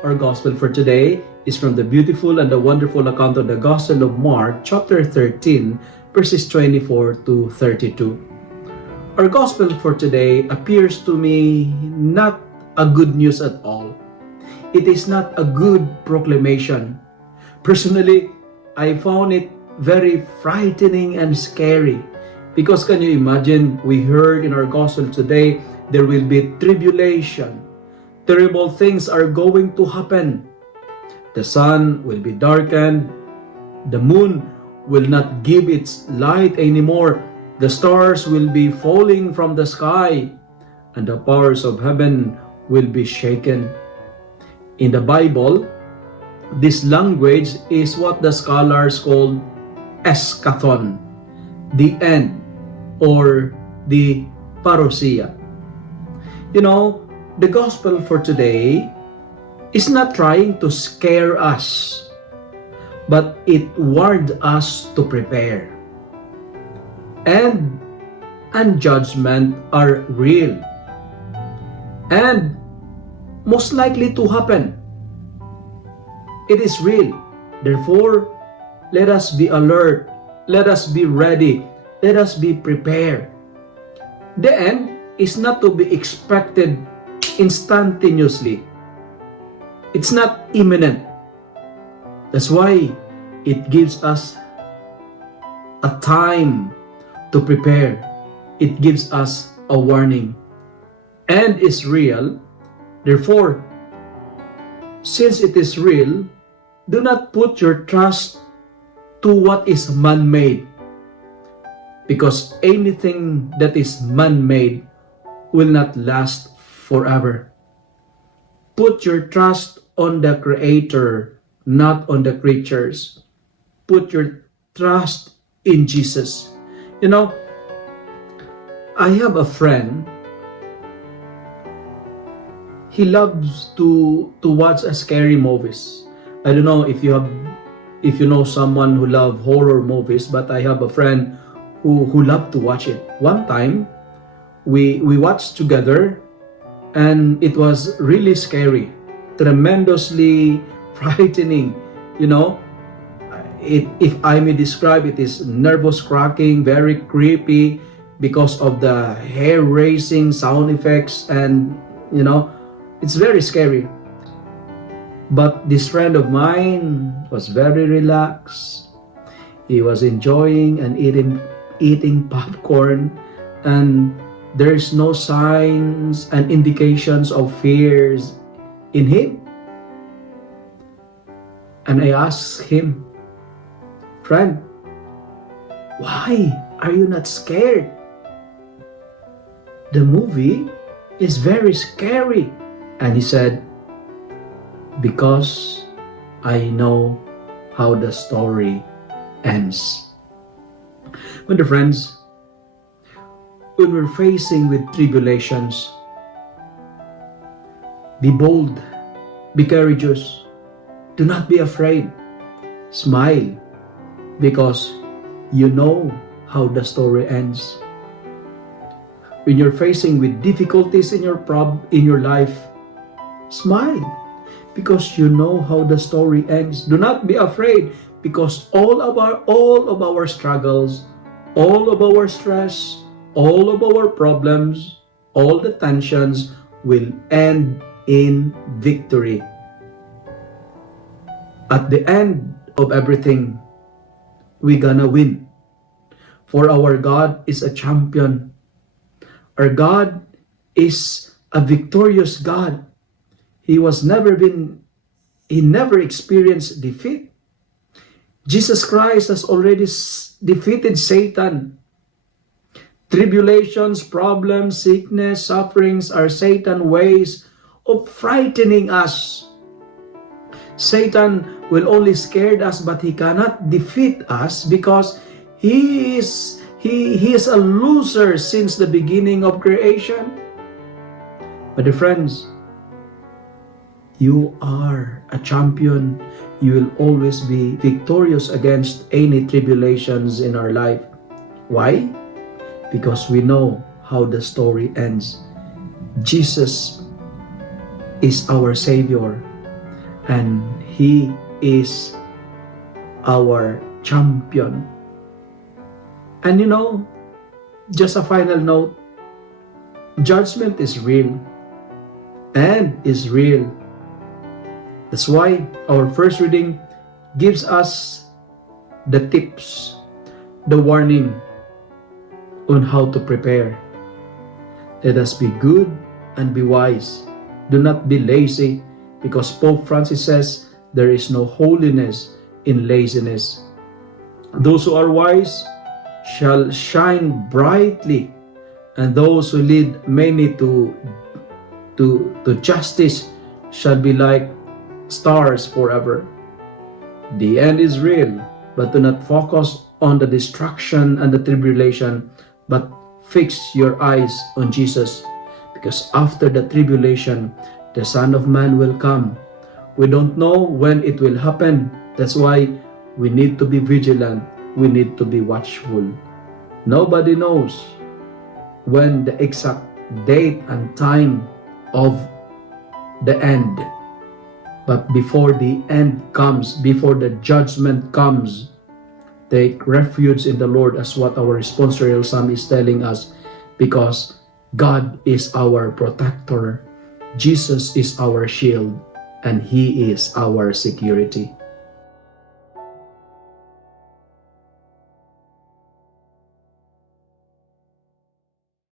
Our gospel for today is from the beautiful and the wonderful account of the Gospel of Mark, chapter 13, verses 24 to 32. Our gospel for today appears to me not a good news at all. It is not a good proclamation. Personally, I found it very frightening and scary. Because can you imagine, we heard in our gospel today, there will be tribulation. Terrible things are going to happen. The sun will be darkened. The moon will not give its light anymore. The stars will be falling from the sky. And the powers of heaven will be shaken. In the Bible, this language is what the scholars call eschaton, the end, or the parousia. You know, the gospel for today is not trying to scare us, but it warned us to prepare. And judgment are real and most likely to happen. It is real. Therefore, let us be alert. Let us be ready. Let us be prepared. The end is not to be expected instantaneously. It's not imminent. That's why it gives us a time to prepare. It gives us a warning. And is real. Therefore, since it is real, do not put your trust to what is man-made. Because anything that is man-made will not last forever. Put your trust on the Creator, not on the creatures. Put your trust in Jesus. You know, I have a friend. He loves to watch scary movies. I don't know if you know someone who love horror movies, but I have a friend who loved to watch it. One time, we watched together, and it was really scary, tremendously frightening. You know, if I may describe, it is nervous cracking, very creepy because of the hair-raising sound effects, and you know, it's very scary. But this friend of mine was very relaxed. He was enjoying and eating popcorn, and there's no signs and indications of fears in him. And I asked him, "Friend, why are you not scared? The movie is very scary." And he said, "Because I know how the story ends." My dear friends, when we're facing with tribulations, be bold, be courageous, do not be afraid. Smile, because you know how the story ends. When you're facing with difficulties in your life, smile, because you know how the story ends. Do not be afraid, because all of our struggles, all of our stress, all of our problems, all the tensions will end in victory. At the end of everything, we're gonna win. For our God is a champion. Our God is a victorious God. He never experienced defeat. Jesus Christ has already defeated Satan. Tribulations, problems, sickness, sufferings are Satan's ways of frightening us. Satan will only scare us, but he cannot defeat us because he is a loser since the beginning of creation. But dear friends, you are a champion. You will always be victorious against any tribulations in our life. Why? Because we know how the story ends. Jesus is our Savior. and He is our champion. And just a final note, judgment is real and is real. That's why our first reading gives us the tips, the warning on how to prepare. Let us be good and be wise. Do not be lazy, because Pope Francis says there is no holiness in laziness. Those who are wise shall shine brightly, and those who lead many to justice shall be like stars forever. The end is real, but do not focus on the destruction and the tribulation, but fix your eyes on Jesus, because after the tribulation, the Son of Man will come. We don't know when it will happen. That's why we need to be vigilant. We need to be watchful. Nobody knows when the exact date and time of the end. But before the end comes, before the judgment comes, take refuge in the Lord, as what our responsorial psalm is telling us, because God is our protector, Jesus is our shield, and He is our security.